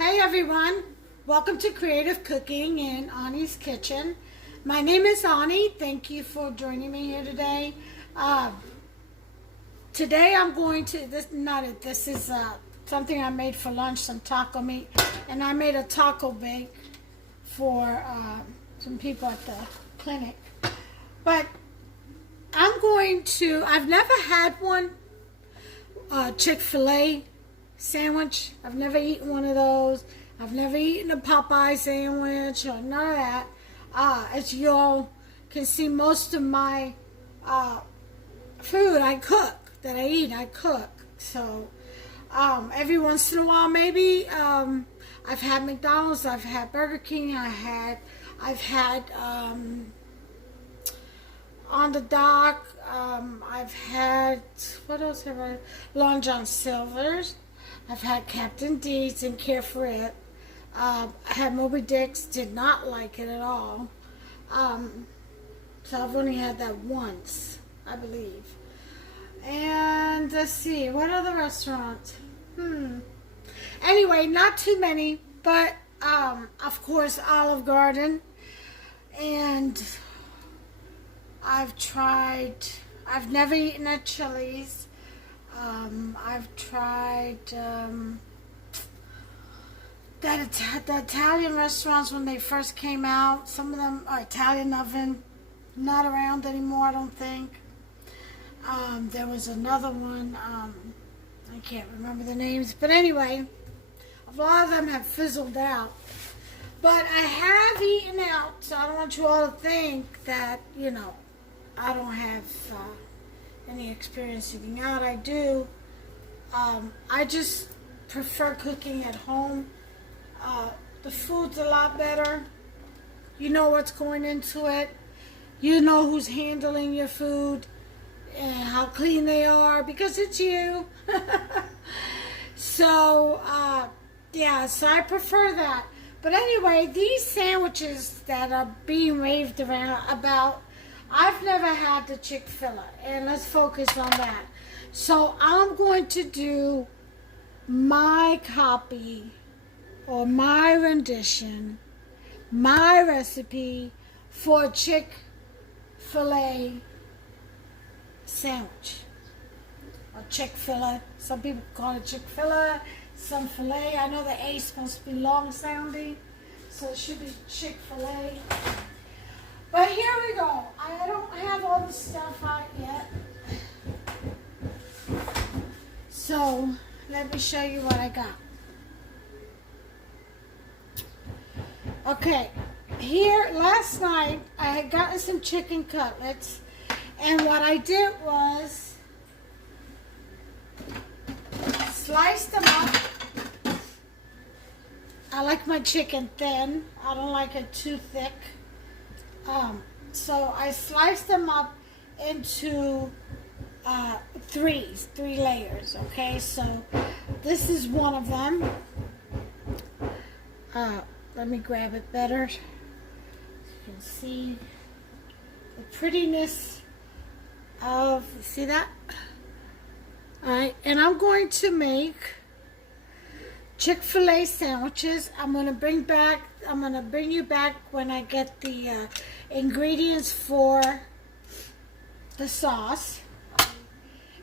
Hey everyone, welcome to Creative Cooking in Ani's Kitchen. My name is Ani. Thank you for joining me here today. Today I'm going to, this is something I made for lunch, some taco meat, and I made a taco bake for some people at the clinic. But I've never had one, Chik-Fil-A sandwich. I've never eaten one of those. I've never eaten a Popeye sandwich or none of that. As you all can see, most of my food I cook, that I eat, I cook. So every once in a while, maybe I've had McDonald's, I've had Burger King, I've had on the dock, I've had, what else have I? Long John Silver's. I've had Captain D's and care for it. I had Moby Dick's, did not like it at all. So I've only had that once, I believe. And let's see, what other restaurants? Anyway, not too many, but of course Olive Garden. And I've never eaten at Chili's. I've tried the Italian restaurants when they first came out. Some of them are Italian Oven, not around anymore, I don't think. There was another one, I can't remember the names, but anyway, a lot of them have fizzled out. But I have eaten out, so I don't want you all to think that, you know, I don't have any experience eating out. I do. I just prefer cooking at home. The food's a lot better. You know what's going into it. You know who's handling your food and how clean they are because it's you. So, yeah, so I prefer that. But anyway, these sandwiches that are being raved around about, I've never had the Chik-Fil-A, and let's focus on that. So I'm going to do my copy or my rendition, my recipe for Chik-Fil-A sandwich. Or Chik-Fil-A. Some people call it Chik-Fil-A, some filet. I know the A is supposed to be long sounding, so it should be Chik-Fil-A. But here we go. I don't have all the stuff out yet. So, let me show you what I got. Okay, here, last night, I had gotten some chicken cutlets. And what I did was slice them up. I like my chicken thin. I don't like it too thick. So I sliced them up into three layers, okay? So this is one of them. Let me grab it better. You can see the prettiness of, see that? Alright, and I'm going to make Chik-fil-A sandwiches. I'm going to bring you back when I get the ingredients for the sauce,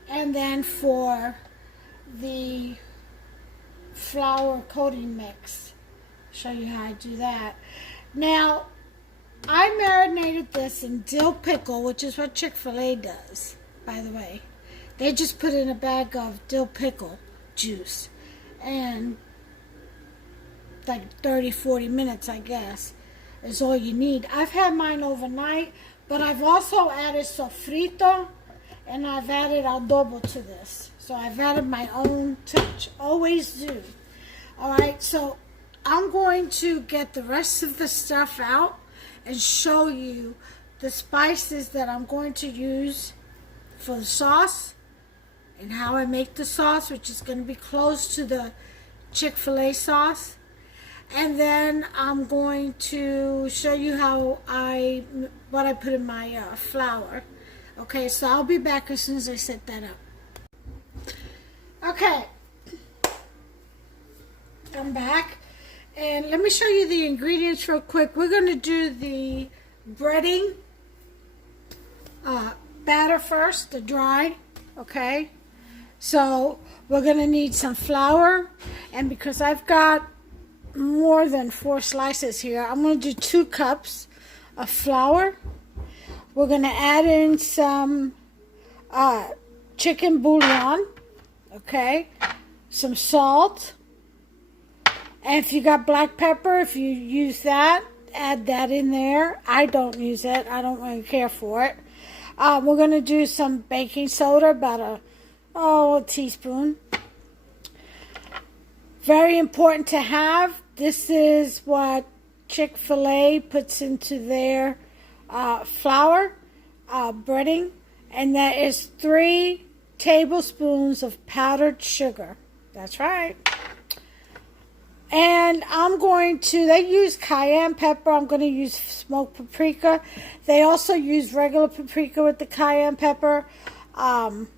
and then for the flour coating mix. Show you how I do that. Now, I marinated this in dill pickle, which is what Chik-fil-A does, by the way. They just put in a bag of dill pickle juice, and like 30-40 minutes, I guess, is all you need. I've had mine overnight, but I've also added sofrito, and I've added adobo to this. So I've added my own touch. Always do. Alright, so I'm going to get the rest of the stuff out and show you the spices that I'm going to use for the sauce and how I make the sauce, which is going to be close to the Chik-fil-A sauce. And then I'm going to show you what I put in my flour. Okay, so I'll be back as soon as I set that up. Okay, I'm back. And let me show you the ingredients real quick. We're going to do the breading batter first, the dry, okay? So we're going to need some flour, and because I've got more than 4 slices here, I'm going to do 2 cups of flour. We're going to add in some chicken bouillon, okay? Some salt. And if you got black pepper, if you use that, add that in there. I don't use it. I don't really care for it. We're going to do some baking soda, about a teaspoon. Very important to have. This is what Chik-Fil-A puts into their flour breading. And that is 3 tablespoons of powdered sugar. That's right. And I'm going to, they use cayenne pepper. I'm going to use smoked paprika. They also use regular paprika with the cayenne pepper. I'm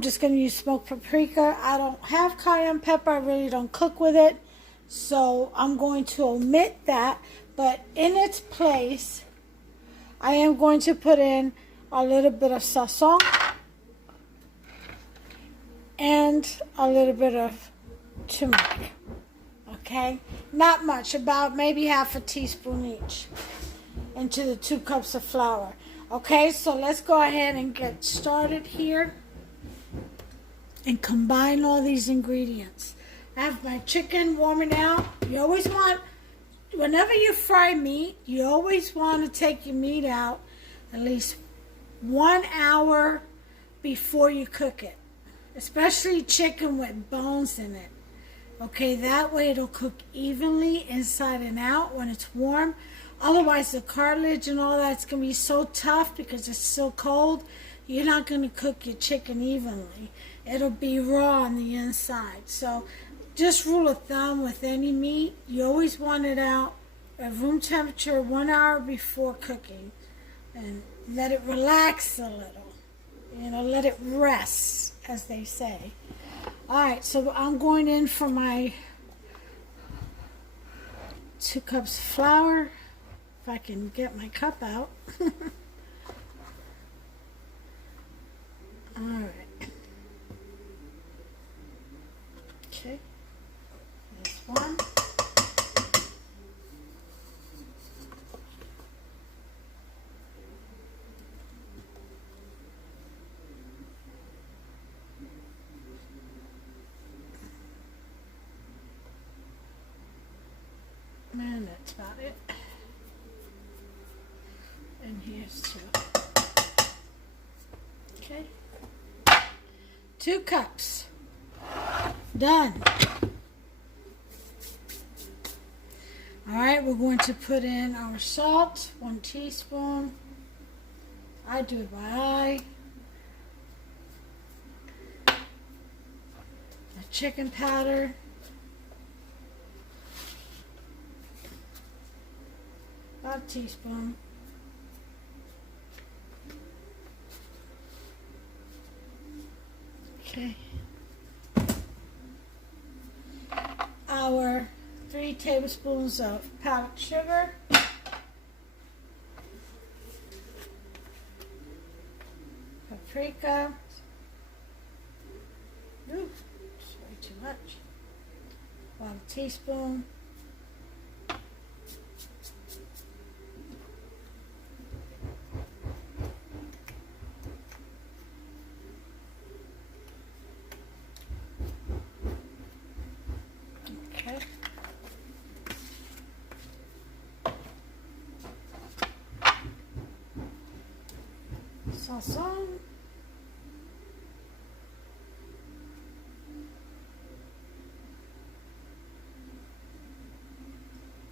just going to use smoked paprika. I don't have cayenne pepper. I really don't cook with it. So I'm going to omit that. But in its place, I am going to put in a little bit of sazon and a little bit of turmeric. Okay, not much, about maybe half a teaspoon each into the 2 cups of flour. Okay, so let's go ahead and get started here and combine all these ingredients. I have my chicken warming out. You always want, whenever you fry meat, you always want to take your meat out at least 1 hour before you cook it, especially chicken with bones in it. Okay, that way it'll cook evenly inside and out when it's warm. Otherwise, the cartilage and all that's going to be so tough because it's so cold, you're not going to cook your chicken evenly. It'll be raw on the inside. So, just rule of thumb with any meat, you always want it out at room temperature 1 hour before cooking. And let it relax a little. You know, let it rest, as they say. Alright, so I'm going in for my 2 cups of flour, if I can get my cup out. Alright. Okay, this one. And that's about it. And here's 2. Okay. 2 cups. Done. Alright, we're going to put in our salt, 1 teaspoon. I do it by eye. The chicken powder. About a teaspoon. Okay. Our 3 tablespoons of powdered sugar. Paprika. Ooh, it's way too much. About a teaspoon. Sazon.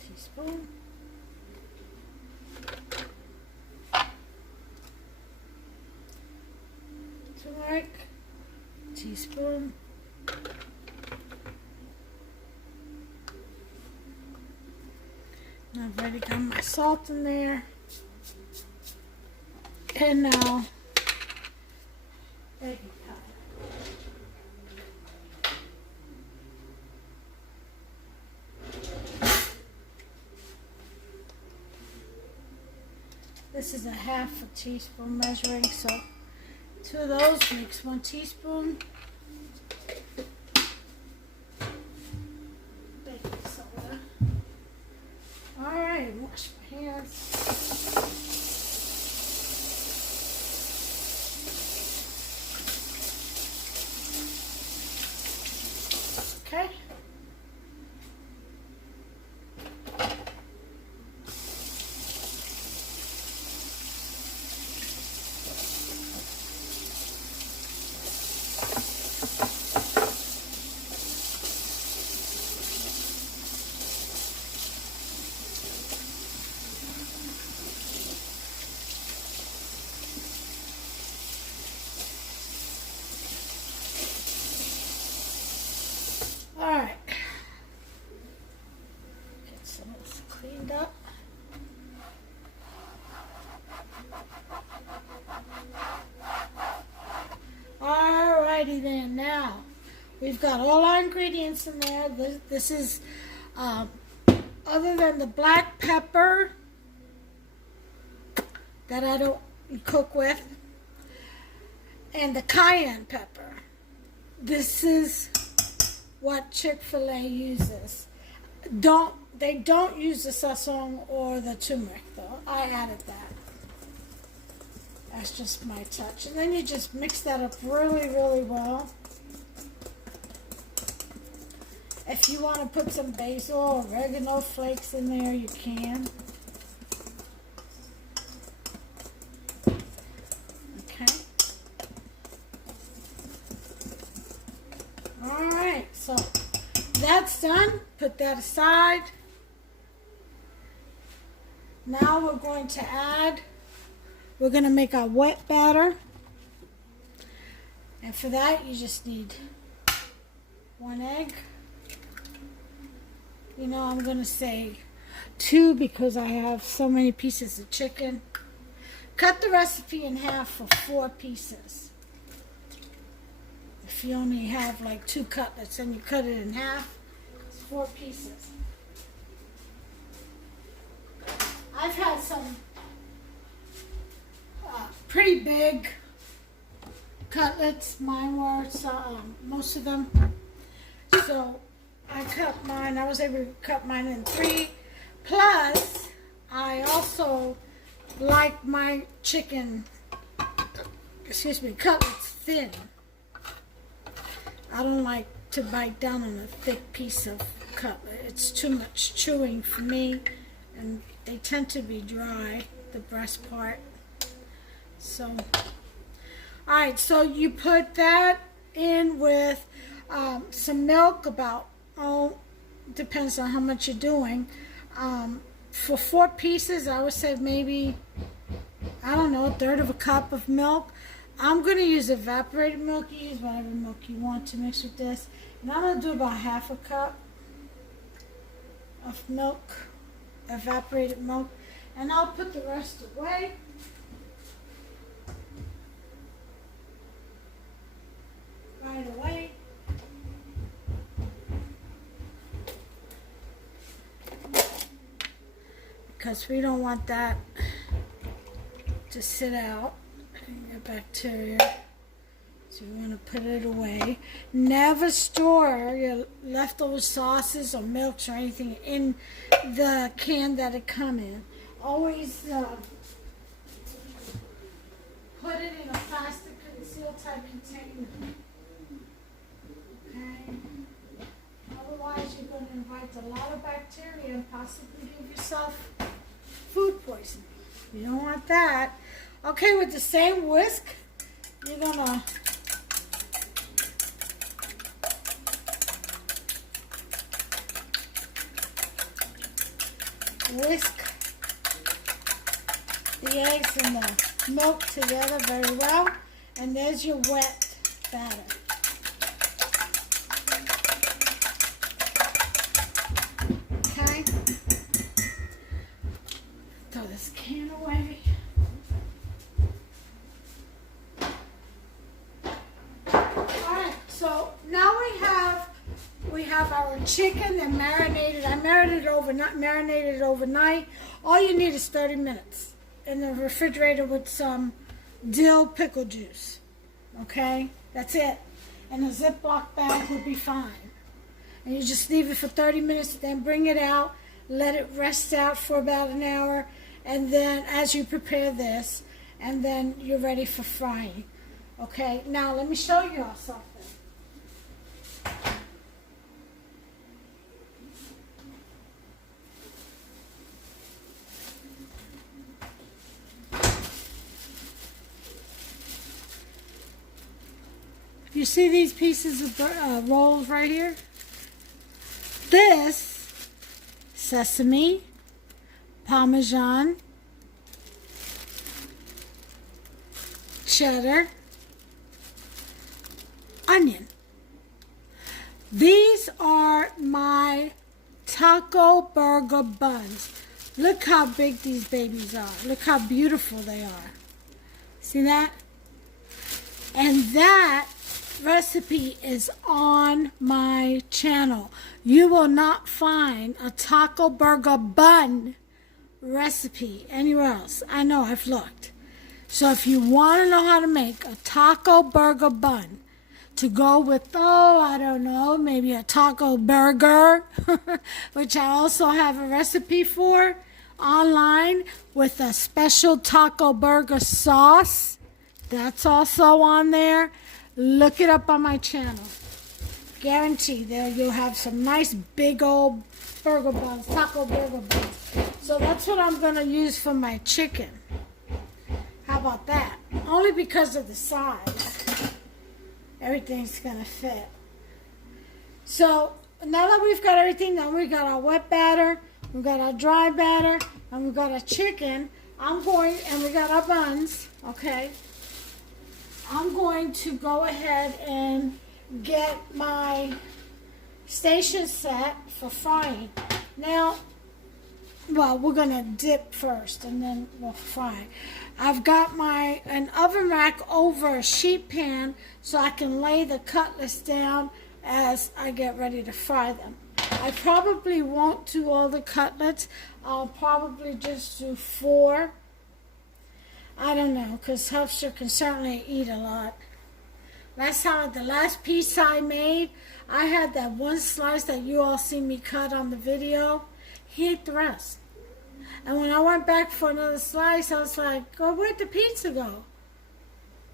Teaspoon. Turmeric. Teaspoon. I've already got my salt in there. And now, baking powder. This is a half a teaspoon measuring, so 2 of those makes 1 teaspoon. Baking soda. Alright, wash my hands. Okay. Alright. Get some of this cleaned up. Alrighty then, now we've got all our ingredients in there. This is, other than the black pepper that I don't cook with, and the cayenne pepper. This is what Chick-fil-A uses. They don't use the sazon or the turmeric though. I added that. That's just my touch. And then you just mix that up really, really well. If you want to put some basil or oregano flakes in there, you can. Okay. Alright, so that's done. Put that aside. Now we're going to make our wet batter. And for that, you just need 1 egg. You know, I'm going to say 2 because I have so many pieces of chicken. Cut the recipe in half for 4 pieces. If you only have like 2 cutlets and you cut it in half, it's 4 pieces. I've had some pretty big cutlets. Mine were most of them. So I cut mine. I was able to cut mine in 3. Plus, I also like my chicken, cutlets thin. I don't like to bite down on a thick piece of cutlet. It's too much chewing for me, and they tend to be dry, the breast part. So, alright, so you put that in with some milk, about, depends on how much you're doing. For 4 pieces, I would say maybe, I don't know, 1/3 of a cup of milk. I'm going to use evaporated milk. You use whatever milk you want to mix with this. And I'm going to do about 1/2 cup of milk, evaporated milk. And I'll put the rest away. Right away. Because we don't want that to sit out and get bacteria. So you want to put it away. Never store your leftover sauces or milks or anything in the can that it come in. Always put it in a plastic seal type container. Okay? Otherwise you're going to invite a lot of bacteria and possibly give yourself food poisoning. You don't want that. Okay, with the same whisk, you're going to whisk the eggs and the milk together very well. And there's your wet batter. Okay. Throw this can away. Alright, so now we have our chicken and marinated. I marinated overnight. All you need is 30 minutes. in the refrigerator with some dill pickle juice. Okay, that's it. And a Ziploc bag would be fine. And you just leave it for 30 minutes, then bring it out, let it rest out for about an hour, and then as you prepare this, and then you're ready for frying. Okay, now let me show you all something. You see these pieces of rolls right here? This sesame, Parmesan, cheddar, onion. These are my taco burger buns. Look how big these babies are. Look how beautiful they are. See that? And that recipe is on my channel. You will not find a taco burger bun recipe anywhere else. I know, I've looked. So if you want to know how to make a taco burger bun to go with, oh, I don't know, maybe a taco burger, which I also have a recipe for online with a special taco burger sauce. That's also on there. Look it up on my channel. Guarantee there you'll have some nice big old burger buns, taco burger buns. So that's what I'm going to use for my chicken. How about that? Only because of the size. Everything's going to fit. So now that we've got everything done, we've got our wet batter, we've got our dry batter, and we've got our chicken. And we got our buns, okay? I'm going to go ahead and get my station set for frying. Now, well, we're going to dip first and then we'll fry. I've got an oven rack over a sheet pan so I can lay the cutlets down as I get ready to fry them. I probably won't do all the cutlets. I'll probably just do 4. I don't know, because Hufster can certainly eat a lot. The last piece I made, I had that one slice that you all see me cut on the video. He ate the rest. And when I went back for another slice, I was like, oh, where'd the pizza go?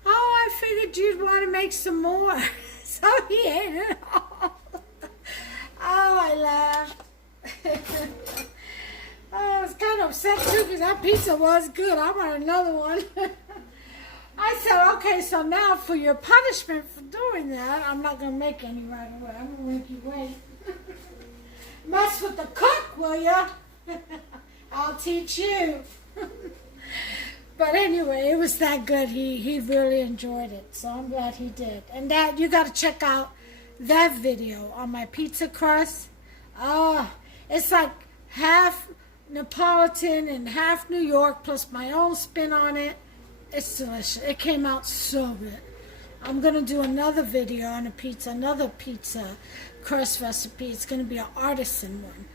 Oh, I figured you'd want to make some more. So he ate it all. Oh, I laughed. I was kind of upset too because that pizza was good. I want another one. I said, okay, so now for your punishment for doing that, I'm not going to make any right away. I'm going to make you wait. Mess with the cook, will ya? I'll teach you. But anyway, it was that good. He really enjoyed it, so I'm glad he did. And that, you got to check out that video on my pizza crust. It's like half Neapolitan and half New York plus my own spin on it. It's delicious. It came out so good. I'm going to do another video on another pizza crust recipe. It's going to be an artisan one.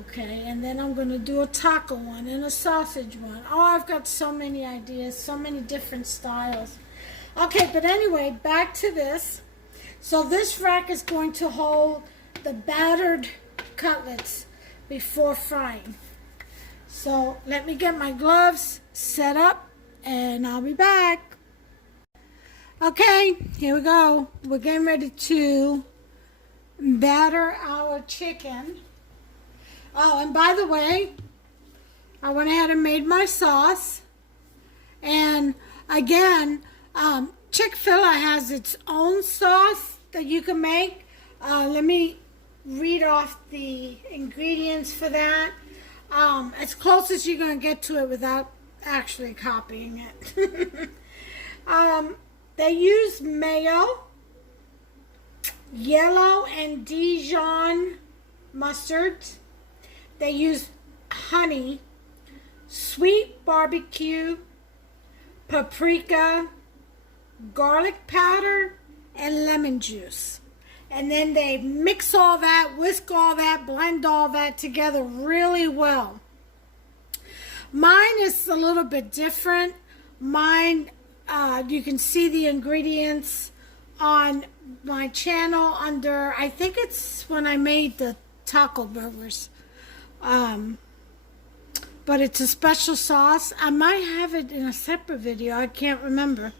Okay, and then I'm going to do a taco one and a sausage one. Oh, I've got so many ideas, so many different styles. Okay, but anyway, back to this. So this rack is going to hold the battered cutlets before frying. So let me get my gloves set up and I'll be back. Okay, here we go. We're getting ready to batter our chicken. Oh, and by the way, I went ahead and made my sauce. And again, Chik-Fil-A has its own sauce that you can make. Let me read off the ingredients for that. As close as you're going to get to it without actually copying it. They use mayo, yellow and Dijon mustard. They use honey, sweet barbecue, paprika, garlic powder, and lemon juice. And then they mix all that, whisk all that, blend all that together really well. Mine is a little bit different. Mine, you can see the ingredients on my channel under, I think it's when I made the taco burgers. But it's a special sauce. I might have it in a separate video. I can't remember.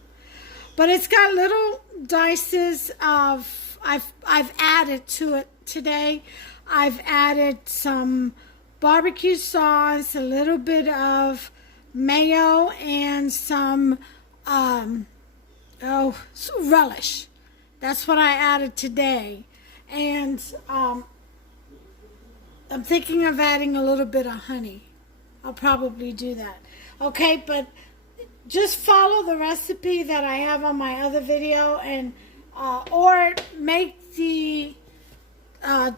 But it's got little dices of, I've added to it today. I've added some barbecue sauce, a little bit of mayo, and some relish. That's what I added today. And I'm thinking of adding a little bit of honey. I'll probably do that. Okay, but just follow the recipe that I have on my other video, and or make the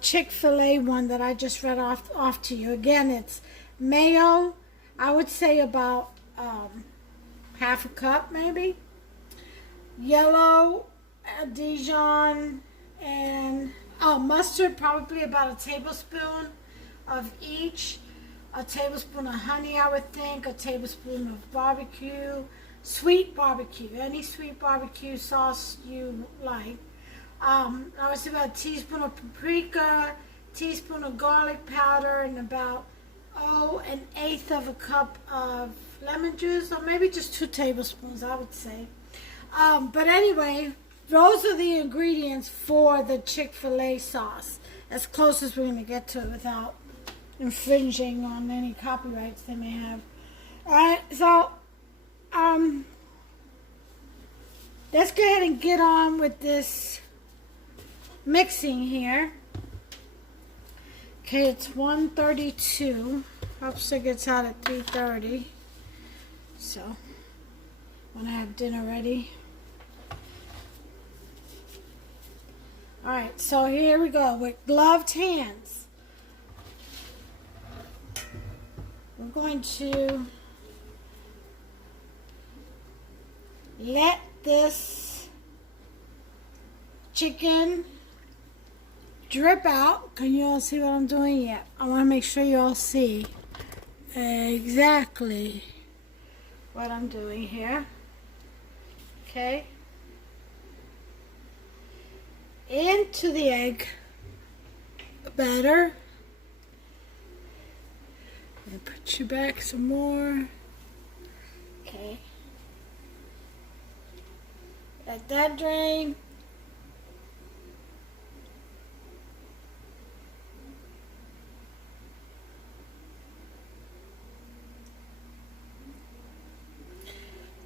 Chik-Fil-A one that I just read off to you. Again, it's mayo. I would say about half a cup, maybe. Yellow Dijon, and mustard, probably about a tablespoon of each. A tablespoon of honey, I would think. A tablespoon of barbecue, sweet barbecue, any sweet barbecue sauce you like. I would say about a teaspoon of paprika, teaspoon of garlic powder, and about an eighth of a cup of lemon juice, or maybe just 2 tablespoons, I would say. But anyway, those are the ingredients for the Chick-fil-A sauce, as close as we're going to get to it without infringing on any copyrights they may have. Alright, so let's go ahead and get on with this mixing here. Okay, it's 1:32. Hopes it gets out at 3:30. So, when I have dinner ready. Alright, so here we go with gloved hands. We're going to let this chicken drip out. Can you all see what I'm doing? Yeah, I want to make sure you all see exactly what I'm doing here. Okay. Into the egg batter. I'm going to put you back some more. Okay. Let that drain.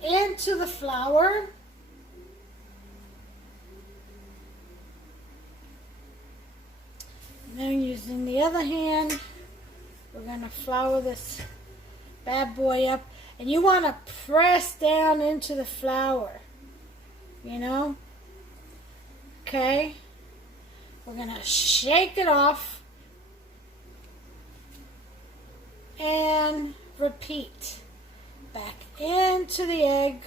Into the flour. And then using the other hand, we're going to flour this bad boy up. And you want to press down into the flour. You know? Okay? We're going to shake it off. And repeat. Back into the egg.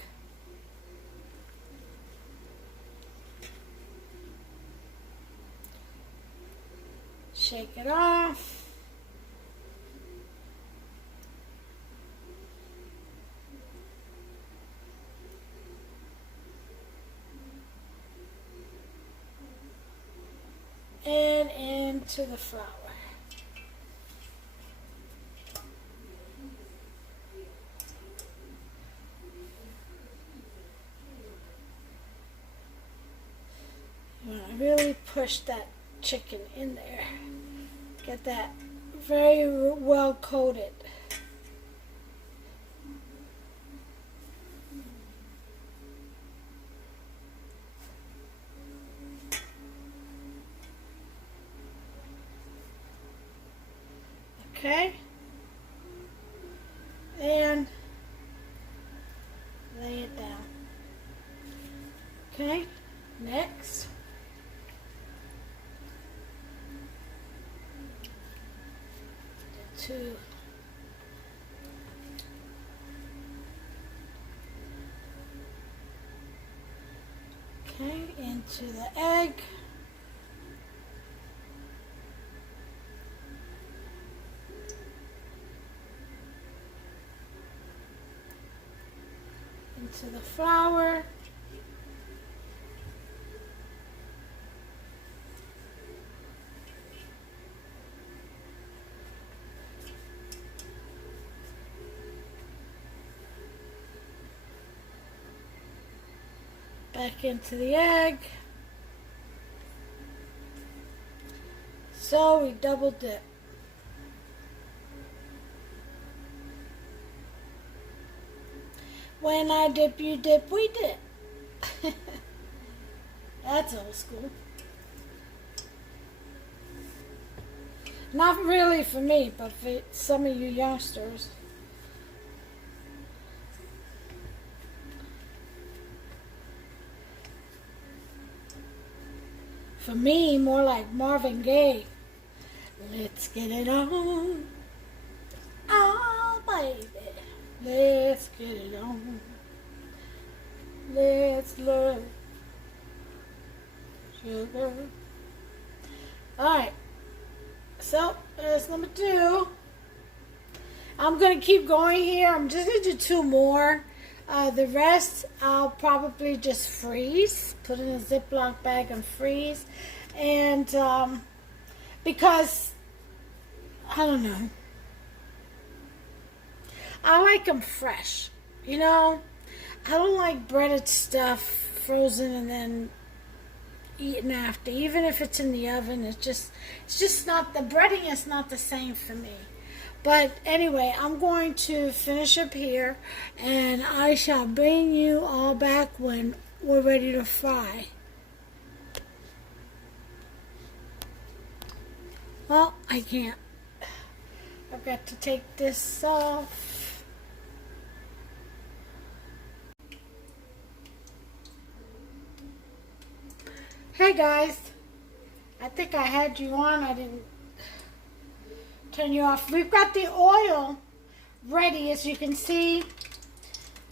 Shake it off. And into the flour. You want to really push that chicken in there. Get that very well coated. Okay, and lay it down. Okay, next. Two. Okay, into the egg. into the flour. Back into the egg. So we double dip. When I dip, you dip, we dip. That's old school. Not really for me, but for some of you youngsters. For me, more like Marvin Gaye. Let's get it on. Oh, baby. Let's get it on. Let's love. Sugar. Alright. So, there's number 2. I'm going to keep going here. I'm just going to do 2 more. The rest, I'll probably just freeze. Put in a Ziploc bag and freeze. And, because, I don't know. I like them fresh. You know? I don't like breaded stuff frozen and then eaten after. Even if it's in the oven, it's just not, the breading is not the same for me. But anyway, I'm going to finish up here, and I shall bring you all back when we're ready to fry. Well, I can't. I've got to take this off. Hey guys, I think I had you on. I didn't turn you off. We've got the oil ready, as you can see.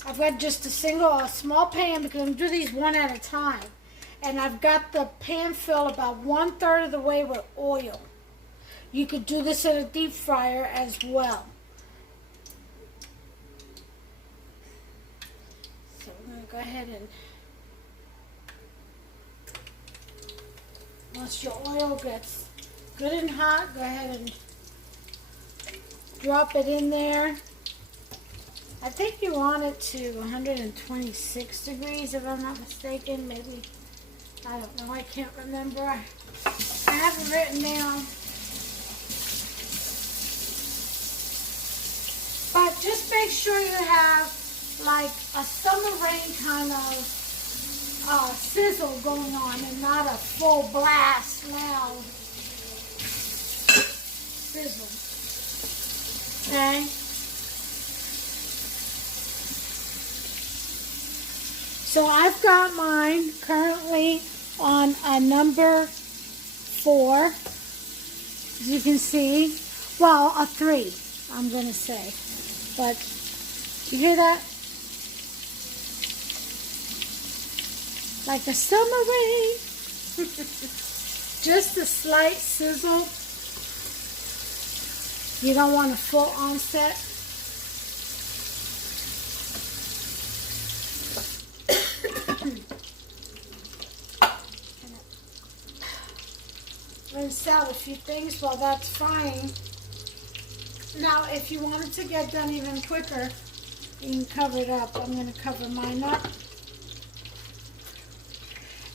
I've got just a small pan because I'm going to do these one at a time. And I've got the pan filled about 1/3 of the way with oil. You could do this in a deep fryer as well. So I'm going to go ahead and, once your oil gets good and hot, go ahead and drop it in there. I think you want it to 126 degrees, if I'm not mistaken. Maybe, I don't know, I can't remember. I have it written down. But just make sure you have like a summer rain kind of sizzle going on and not a full blast loud sizzle. Okay? So I've got mine currently on a number 4, as you can see. Well, a 3, I'm going to say. But, you hear that? Like a summer rain. Just a slight sizzle. You don't want a full onset. Rinse out a few things while that's frying. Now, if you want it to get done even quicker, you can cover it up. I'm going to cover mine up.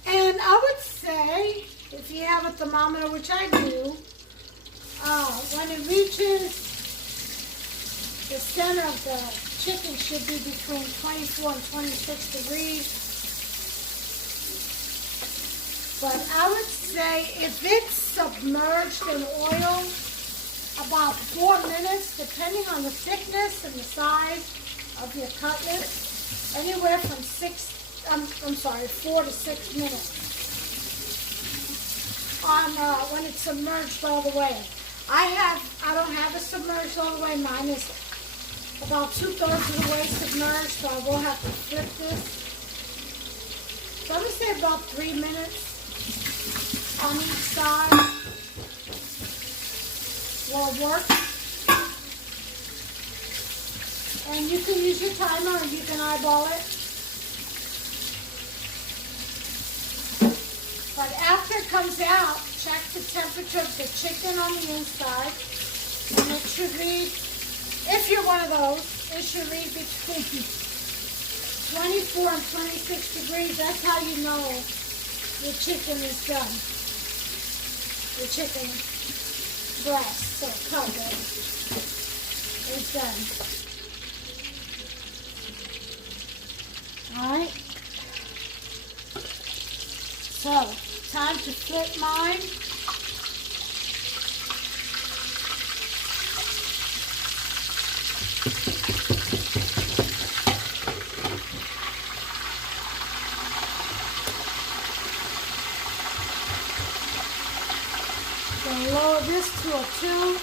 And I would say, if you have a thermometer, which I do, when it reaches the center of the chicken should be between 24 and 26 degrees. But I would say if it's submerged in oil, about 4 minutes, depending on the thickness and the size of your cutlet, anywhere from 4 to 6 minutes on when it's submerged all the way. I don't have it submerged all the way. Mine is about 2/3 of the way submerged, so I will have to flip this. So I'm going to say about 3 minutes on each side will work. And you can use your timer or you can eyeball it. But after it comes out, check the temperature of the chicken on the inside. And it should read, if you're one of those, it should read between 24 and 26 degrees. That's how you know your chicken is done. The chicken breast, or cut, is done. Alright. So, time to flip mine. Gonna lower this to a 2.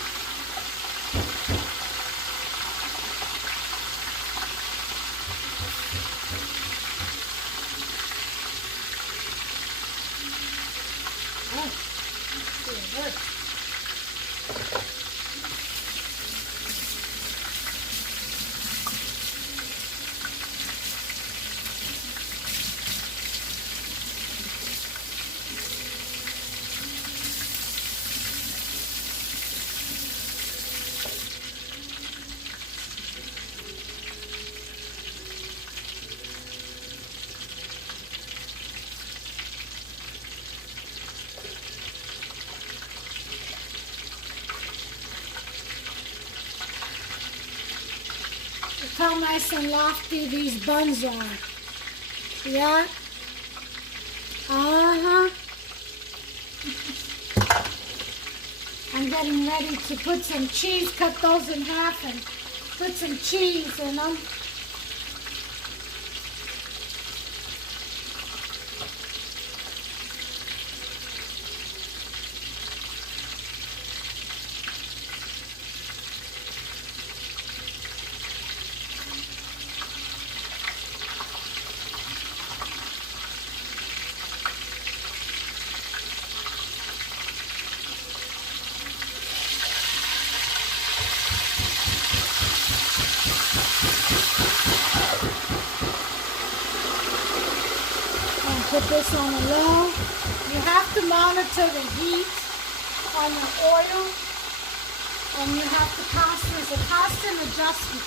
How nice and lofty these buns are. Yeah? Uh-huh. I'm getting ready to put some cheese, cut those in half and put some cheese in them. Put this on a low. You have to monitor the heat on the oil, and you have to there's a constant adjustment.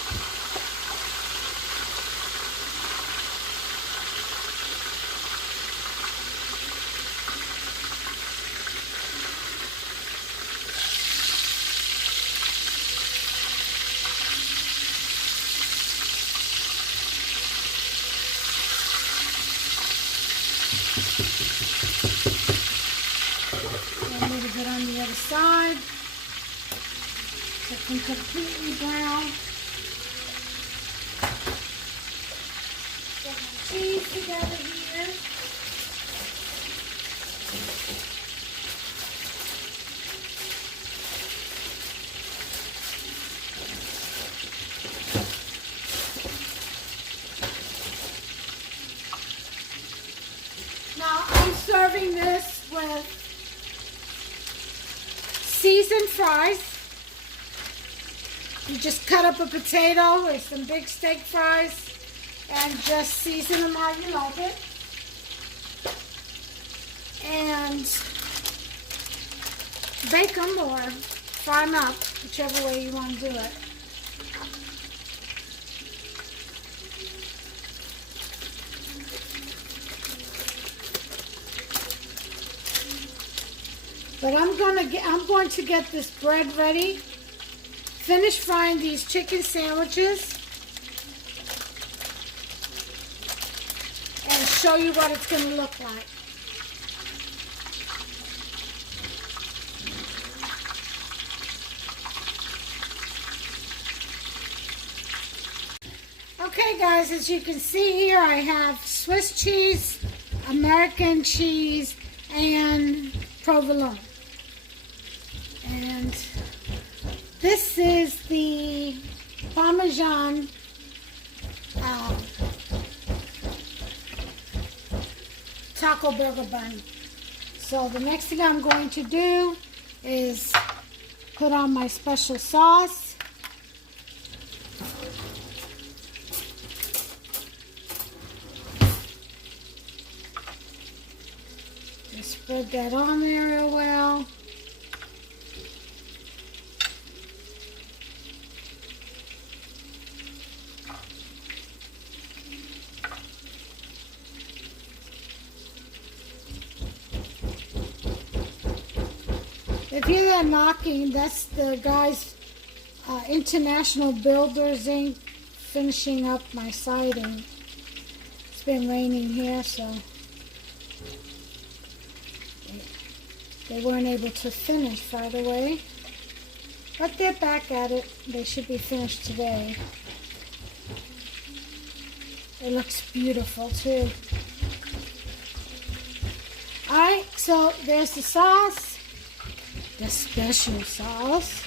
A little bit on the other side, so it can completely brown. Get my cheese together here. Now I'm serving this with seasoned fries. You just cut up a potato with some big steak fries and just season them how you like it. And bake them or fry them up, whichever way you want to do it. But I'm going to get this bread ready, finish frying these chicken sandwiches, and show you what it's going to look like. Okay guys, as you can see here, I have Swiss cheese, American cheese, and provolone. And this is the Parmesan taco burger bun. So the next thing I'm going to do is put on my special sauce. Just Spread that on there real well. If you hear that knocking, that's the guys, International Builders Inc. finishing up my siding. It's been raining here, so they weren't able to finish right away. But they're back at it. They should be finished today. It looks beautiful too. Alright, so there's the sauce. The special sauce.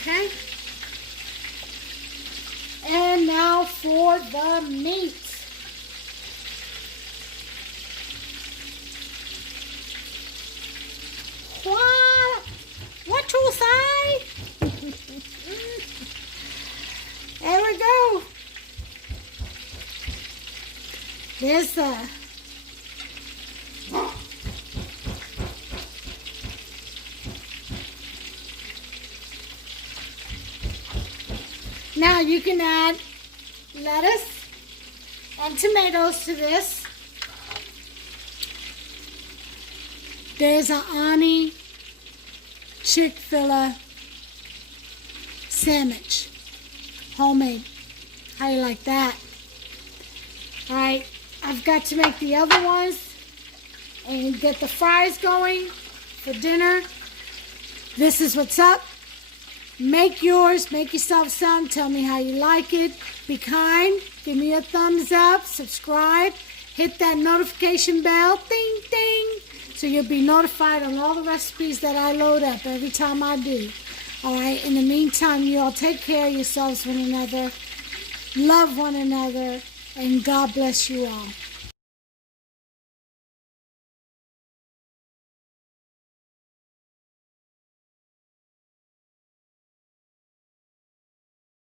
Okay. And now for the meat. What you say? There we go. There's the now you can add lettuce and tomatoes to this. There's an Oni Chik-Fil-A sandwich. Homemade. How you like that? Alright, I've got to make the other ones and get the fries going for dinner. This is what's up. Make yours, make yourself some, tell me how you like it. Be kind, give me a thumbs up, subscribe, hit that notification bell, ding ding, so you'll be notified on all the recipes that I load up every time I do. Alright, in the meantime, you all take care of yourselves, one another, love one another, and God bless you all.